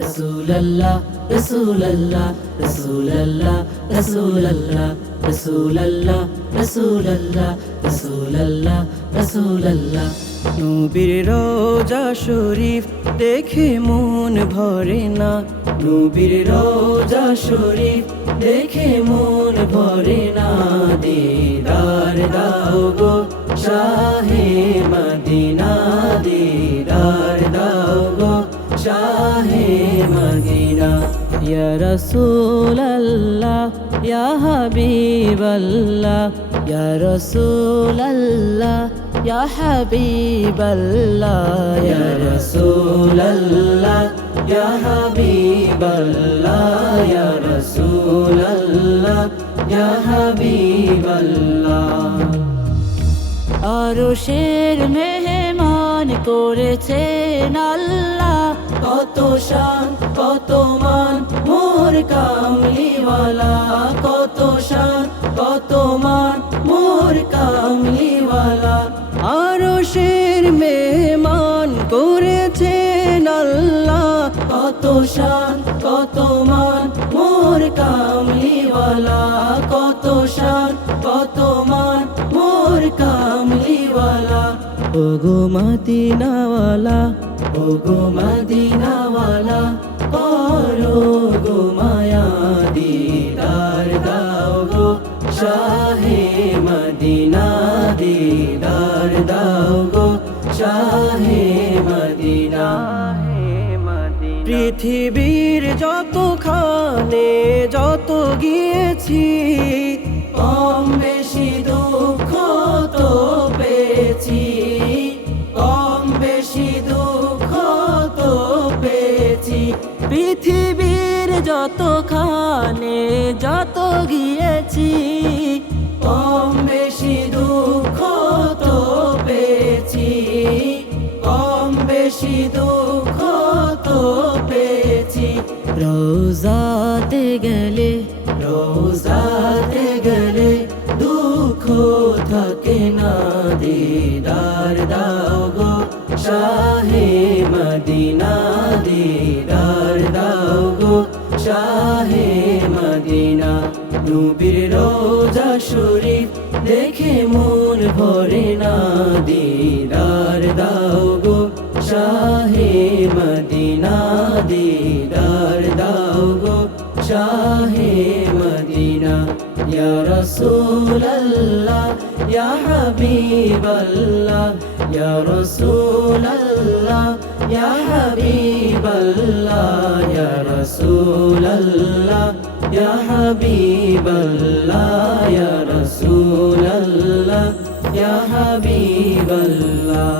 রসুল্লাহ রসুল্লাহ রসুল্লাহ রসুল্লাহ রসুল্লাহ রসুল্লাহ রসুল্লাহ রসুল্লাহ নবীর রোজা শরীফ দেখে মন ভরে না, নবীর রোজা শরীফ দেখে মন ভরে না। দিদার দাও গো শাহে মদিনা, দিদার দাও গো শাহে মদিনা। ইয়া রাসূলাল্লাহ ইয়া হাবিবাল্লাহ, ইয়া রাসূলাল্লাহ ইয়া হাবিবাল্লাহ, ইয়া রাসূলাল্লাহ ইয়া হাবিবাল্লাহ, ইয়া রাসূলাল্লাহ ইয়া হাবিবাল্লাহ। আরশের মেহমান করেছেন আল্লাহ, কত শান কত মান মোর কামলিওয়ালা, কত শান কত মান মোর কামলিওয়ালা। আরশের মেহমান করেছেন আল্লাহ, কত শান কত মান মোর কামলিওয়ালা, কত শান কত মান মোর কামলিওয়ালা। ওগো মদিনাওয়ালা, ওগো মদিনাওয়ালা করো গো মায়া, দিদার দাও গো শাহে মদিনা, দিদার দাও গো শাহে মদিনা। পৃথিবীর যতখানে যত গিয়েছি, কম বেশি দুঃখ তো পেয়েছি, কম বেশি দুঃখ তো পেয়েছি। পৃথিবীর যতখানে যত গিয়েছি, কম বেশি দুঃখ তো পেয়েছি, কম বেশি দুঃখ তো পেয়েছি। রোজাতে গেলে রোজাতে গেলে দুঃখ থাকে না, দিদার দাও গো শাহে মদিনা, দিদার দাও গো শাহে মদিনা। নবীর রোজা শরীফ দেখে মন ভরে না, দিদার দাও গো শাহে মদিনা, দিদার দাও গো শাহে মদিনা। ইয়া রাসূলাল্লাহ ইয়া হাবিবাল্লাহ, ইয়া রাসূলাল্লাহ ইয়া হাবিবাল্লাহ, ইয়া রাসূলাল্লাহ ইয়া হাবিবাল্লাহ, ইয়া রাসূলাল্লাহ ইয়া হাবিবাল্লাহ।